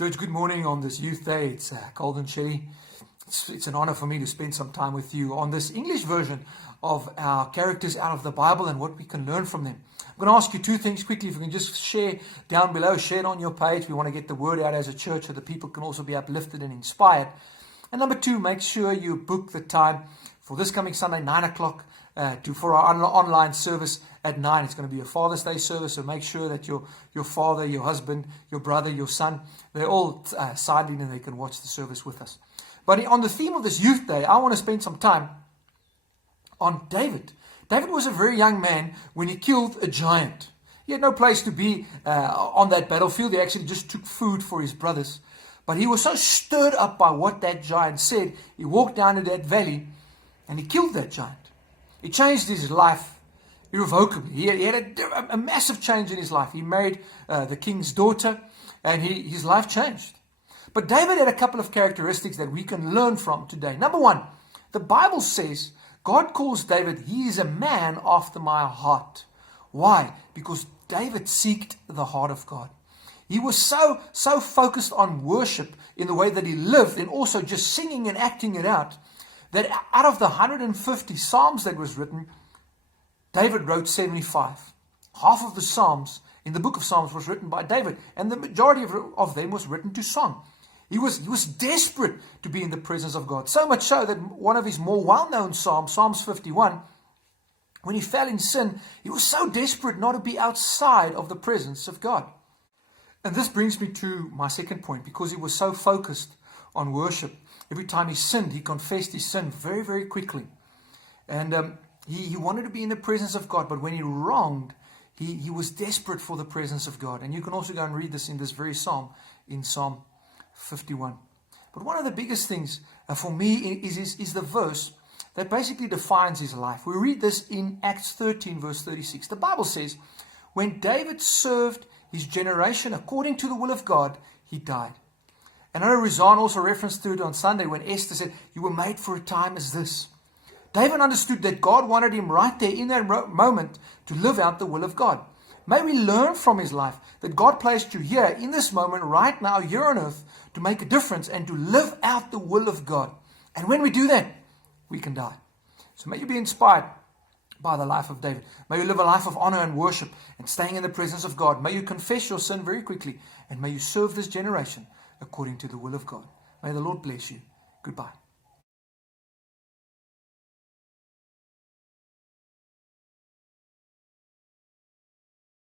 Church, good morning on this Youth Day. It's Golden Shelley. It's an honor for me to spend some time with you on this English version of our characters out of the Bible and what we can learn from them. I'm going to ask you two things quickly. If you can just share down below, share it on your page. We want to get the word out as a church so that people can also be uplifted and inspired. And number two, make sure you book the time for this coming Sunday, 9 o'clock, for our online service at 9. It's going to be a Father's Day service, so make sure that your father, your husband, your brother, your son, they're all signed in and they can watch the service with us. But on the theme of this Youth Day, I want to spend some time on David. David was a very young man when he killed a giant. He had no place to be on that battlefield. He actually just took food for his brothers. But he was so stirred up by what that giant said, he walked down to that valley and he killed that giant. He changed his life irrevocably. He had a massive change in his life. He married the king's daughter and his life changed. But David had a couple of characteristics that we can learn from today. Number one, the Bible says God calls David, he is a man after my heart. Why? Because David sought the heart of God. He was so focused on worship in the way that he lived and also just singing and acting it out, that out of the 150 Psalms that was written, David wrote 75. Half of the Psalms in the book of Psalms was written by David, and the majority of them was written to song. He was desperate to be in the presence of God. So much so that one of his more well-known Psalms, Psalms 51, when he fell in sin, he was so desperate not to be outside of the presence of God. And this brings me to my second point, because he was so focused on worship. Every time he sinned, he confessed his sin very, very quickly. And he wanted to be in the presence of God, but when he wronged, he was desperate for the presence of God. And you can also go and read this in this very psalm, in Psalm 51. But one of the biggest things for me is the verse that basically defines his life. We read this in Acts 13, verse 36. The Bible says, when David served his generation according to the will of God, he died. And I know Rizan also referenced to it on Sunday when Esther said, you were made for a time as this. David understood that God wanted him right there in that moment to live out the will of God. May we learn from his life that God placed you here in this moment right now here on earth to make a difference and to live out the will of God. And when we do that, we can die. So may you be inspired by the life of David. May you live a life of honor and worship and staying in the presence of God. May you confess your sin very quickly and may you serve this generation according to the will of God. May the Lord bless you. Goodbye.